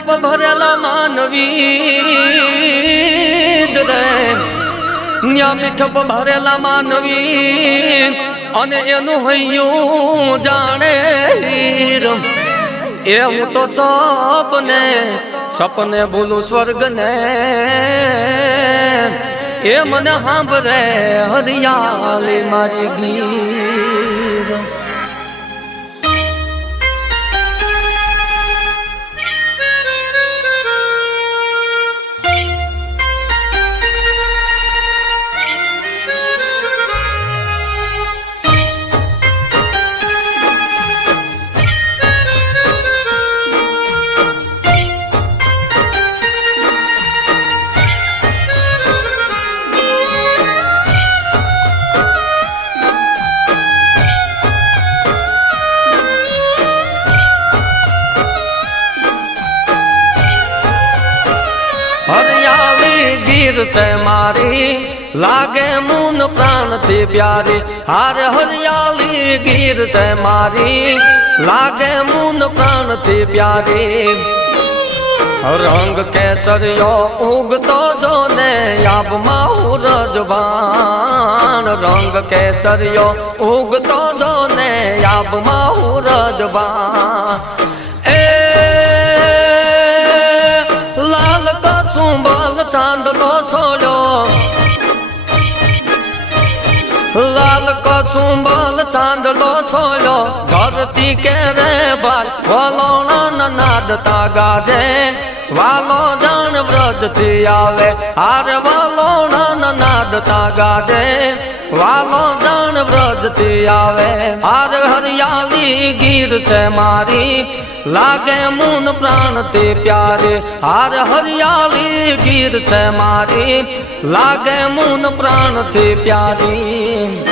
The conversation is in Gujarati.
ભરેલા માનવી જ રે. ન્યા મીઠપ ભરેલા માનવી અને એનું હૈયું જાણે એ તો સપને સપને ભૂલું સ્વર્ગને. એ મને સાંભળે હરિયાળી મારી ગીર. છે મારી. લાગે મૂન પ્રાણથી પ્યારી. હાર હરિયાળી ગીર છે મારી. લાગે મૂન પ્રાણથી પ્યારી. રંગ કેસરિયો ઉગતો જો ને યાબમાં હું રજવાન રંગ કેસરિયો ઉગતો જો ને યાબમાં હું રજવાન એ છોડ્યો. લાલ કસુંબલ ચાંદલો છોડ્યો. ધરતી કે રે બાર વલોણા નાદતા ગાજે વાલો જાણ વ્રજથી આવે, હાર વલોણા નાદતા ગાજે વ્રજથી આવે। હાર હરિયાલી ગીર છે મારી, લાગે મૂન પ્રાણથી પ્યારે। હાર હરિયાલી ગીર છે મારી, લાગે મૂન પ્રાણથી પ્યારી।